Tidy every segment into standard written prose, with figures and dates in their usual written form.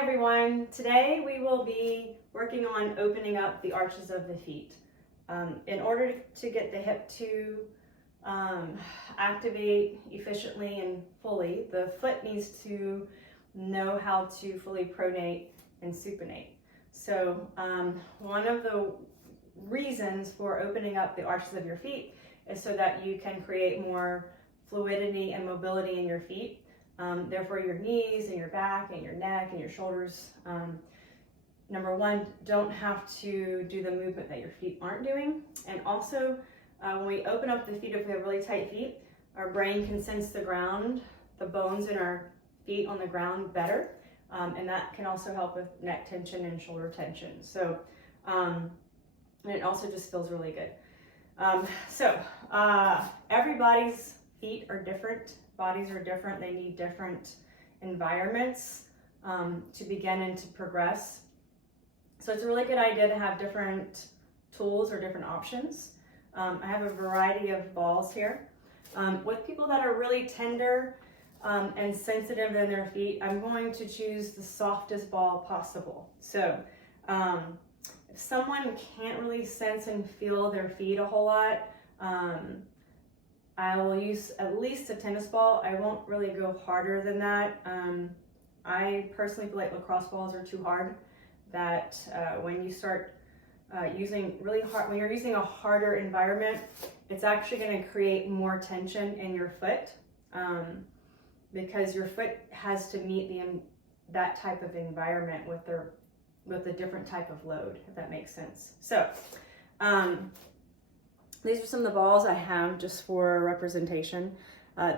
Hi everyone. Today we will be working on opening up the arches of the feet. In order to get the hip to activate efficiently and fully, the foot needs to know how to fully pronate and supinate. So one of the reasons for opening up the arches of your feet is so that you can create more fluidity and mobility in your feet. Therefore, your knees and your back and your neck and your shoulders, number one, don't have to do the movement that your feet aren't doing. And also, when we open up the feet, if we have really tight feet, our brain can sense the ground, the bones in our feet on the ground better. And that can also help with neck tension and shoulder tension. So, and it also just feels really good. Everybody's feet are different. Bodies are different. They need different environments to begin and to progress. So it's a really good idea to have different tools or different options. I have a variety of balls here. With people that are really tender and sensitive in their feet, I'm going to choose the softest ball possible. So if someone can't really sense and feel their feet a whole lot, I will use at least a tennis ball. I won't really go harder than that. I personally feel like lacrosse balls are too hard. That when you start using really hard, when you're using a harder environment, it's actually going to create more tension in your foot because your foot has to meet that type of environment with a different type of load, if that makes sense. So. These are some of the balls I have just for representation.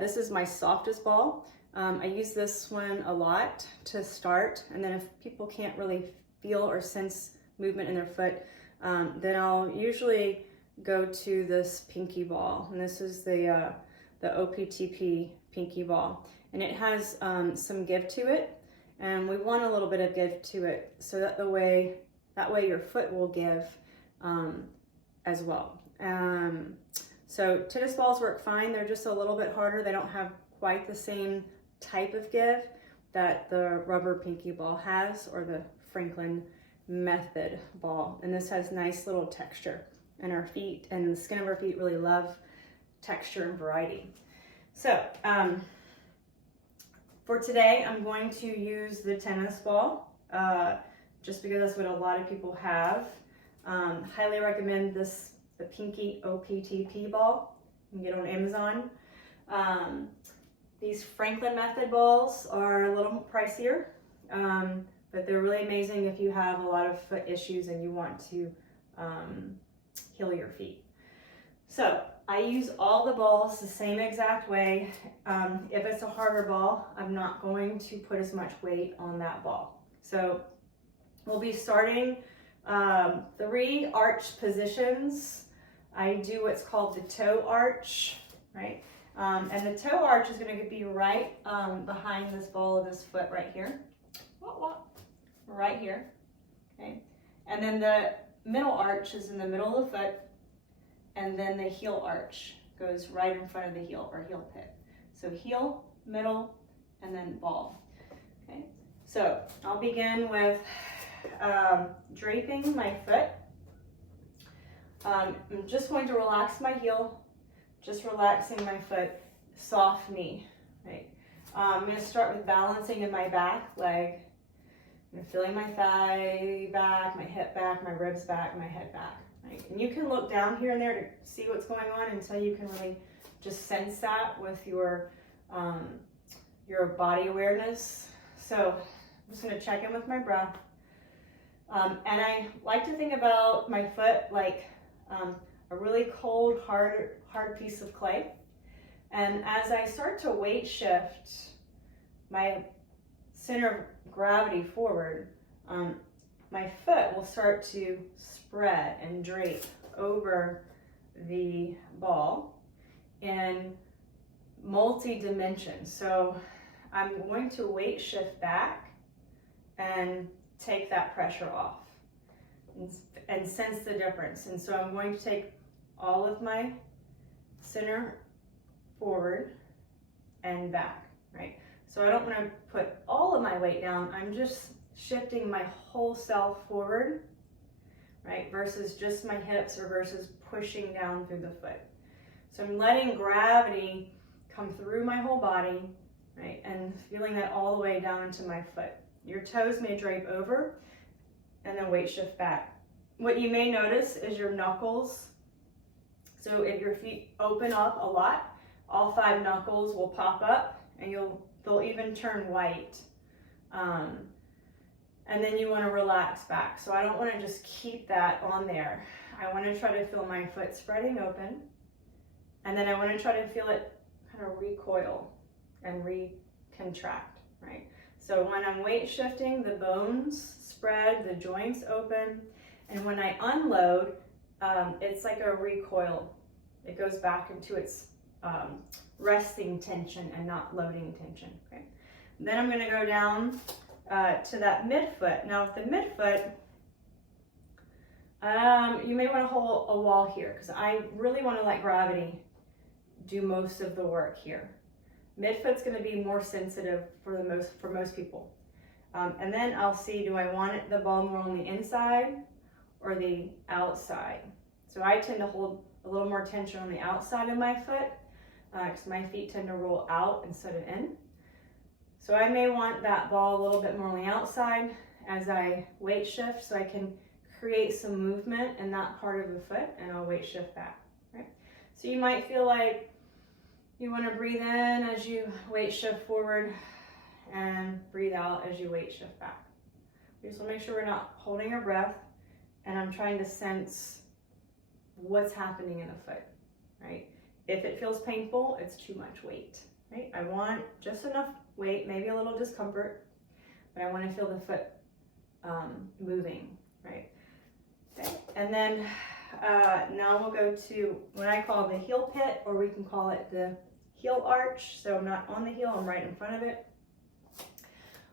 This is my softest ball. I use this one a lot to start, and then if people can't really feel or sense movement in their foot, then I'll usually go to this pinky ball, and this is the OPTP pinky ball, and it has some give to it, and we want a little bit of give to it so that that way your foot will give as well. So tennis balls work fine. They're just a little bit harder. They don't have quite the same type of give that the rubber pinky ball has, or the Franklin method ball. And this has nice little texture, and our feet and the skin of our feet really love texture and variety. So for today, I'm going to use the tennis ball just because that's what a lot of people have. Highly recommend the pinky OPTP ball. You can get it on Amazon. These Franklin method balls are a little pricier, but they're really amazing if you have a lot of foot issues and you want to heal your feet. So I use all the balls the same exact way. If it's a harder ball, I'm not going to put as much weight on that ball. So we'll be starting 3 arch positions. I do what's called the toe arch, right? And the toe arch is going to be right behind this ball of this foot right here. Right here, okay? And then the middle arch is in the middle of the foot, and then the heel arch goes right in front of the heel, or heel pit. So heel, middle, and then ball, okay? So I'll begin with draping my foot. I'm just going to relax my heel, just relaxing my foot, soft knee, right? I'm going to start with balancing in my back leg. I'm feeling my thigh back, my hip back, my ribs back, my head back, right? And you can look down here and there to see what's going on until you can really just sense that with your body awareness. So I'm just going to check in with my breath. And I like to think about my foot like a really cold, hard piece of clay. And as I start to weight shift my center of gravity forward, my foot will start to spread and drape over the ball in multi-dimensions. So I'm going to weight shift back and take that pressure off and sense the difference. And so I'm going to take all of my center forward and back, right? So I don't want to put all of my weight down. I'm just shifting my whole self forward, right? Versus just my hips or versus pushing down through the foot. So I'm letting gravity come through my whole body, right? And feeling that all the way down into my foot. Your toes may drape over and then weight shift back. What you may notice is your knuckles. So if your feet open up a lot, all 5 knuckles will pop up and they'll even turn white. And then you want to relax back. So I don't want to just keep that on there. I want to try to feel my foot spreading open. And then I want to try to feel it kind of recoil and recontract, right? So when I'm weight shifting, the bones spread, the joints open. And when I unload, it's like a recoil. It goes back into its resting tension and not loading tension, okay? Then I'm going to go down to that midfoot. Now with the midfoot, you may want to hold a wall here because I really want to let gravity do most of the work here. Midfoot's going to be more sensitive for most people. And then I'll see, do I want the ball more on the inside or the outside? So I tend to hold a little more tension on the outside of my foot because my feet tend to roll out instead of in. So I may want that ball a little bit more on the outside as I weight shift so I can create some movement in that part of the foot, and I'll weight shift back, right? So you might feel like you want to breathe in as you weight shift forward and breathe out as you weight shift back. We just want to make sure we're not holding our breath, and I'm trying to sense what's happening in the foot, right? If it feels painful, it's too much weight, right? I want just enough weight, maybe a little discomfort, but I want to feel the foot moving, right? Okay. And then now we'll go to what I call the heel pit, or we can call it the heel arch. So I'm not on the heel, I'm right in front of it.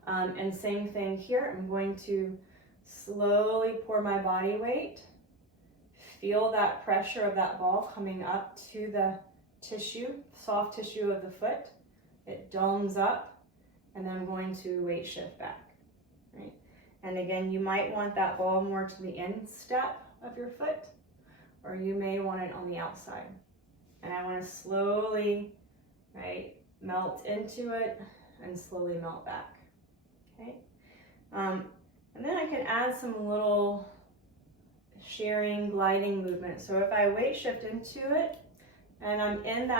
And same thing here, I'm going to slowly pour my body weight. Feel that pressure of that ball coming up to the tissue, soft tissue of the foot. It domes up, and then I'm going to weight shift back, right? And again, you might want that ball more to the instep of your foot, or you may want it on the outside. And I want to slowly, right, melt into it and slowly melt back, okay? And then I can add some little shearing, gliding movement. So if I weight shift into it and I'm in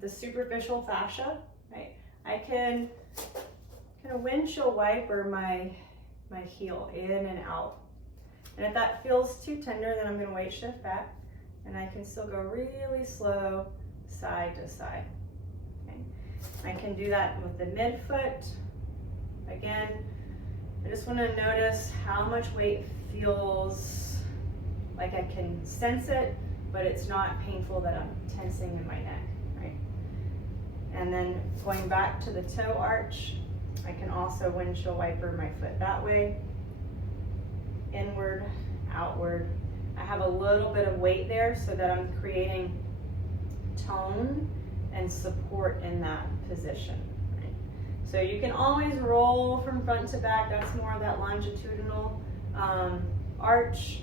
the superficial fascia, right, I can kind of windshield wiper my heel in and out. And if that feels too tender, then I'm going to weight shift back, and I can still go really slow side to side. Okay. I can do that with the midfoot. Again, I just want to notice how much weight feels like I can sense it, but it's not painful that I'm tensing in my neck, right? And then going back to the toe arch, I can also windshield wiper my foot that way. Inward, outward. I have a little bit of weight there so that I'm creating tone and support in that position, right? So you can always roll from front to back. That's more of that longitudinal arch.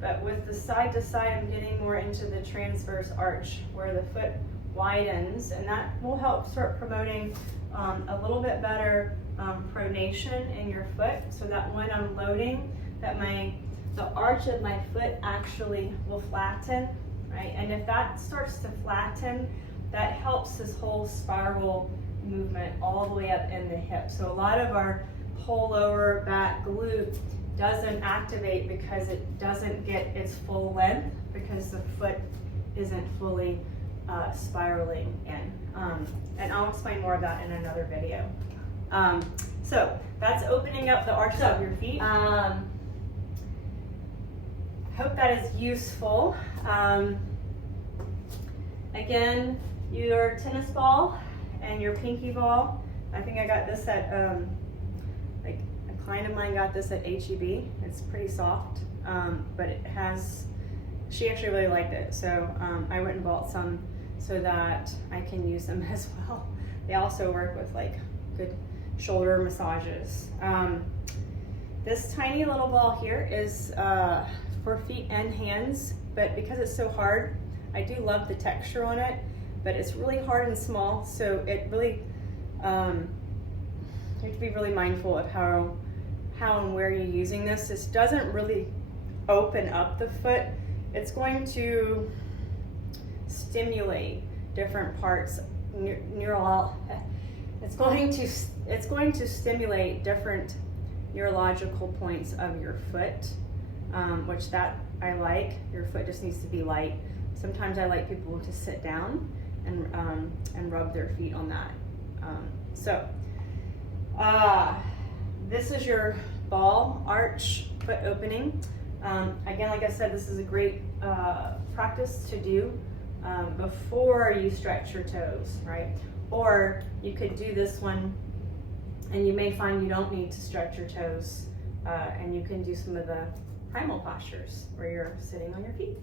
But with the side to side, I'm getting more into the transverse arch where the foot widens, and that will help start promoting a little bit better pronation in your foot, so that when I'm loading, that the arch of my foot actually will flatten, right? And if that starts to flatten, that helps this whole spiral movement all the way up in the hip. So a lot of our whole lower back glute doesn't activate because it doesn't get its full length, because the foot isn't fully spiraling in. And I'll explain more of that in another video. So that's opening up the arches of your feet. Hope that is useful. Again, your tennis ball and your pinky ball. I think I got this at, like a client of mine got this at HEB. It's pretty soft, but it has, she actually really liked it. So I went and bought some so that I can use them as well. They also work with like good shoulder massages. This tiny little ball here is for feet and hands, but because it's so hard, I do love the texture on it, but it's really hard and small, so it really, you have to be really mindful of how and where you're using this. This doesn't really open up the foot. It's going to stimulate different parts, it's going to stimulate different neurological points of your foot, which that I like. Your foot just needs to be light. Sometimes I like people to sit down and rub their feet on that. This is your ball arch foot opening. Again, like I said, this is a great practice to do before you stretch your toes, right? Or you could do this one and you may find you don't need to stretch your toes, and you can do some of the primal postures where you're sitting on your feet.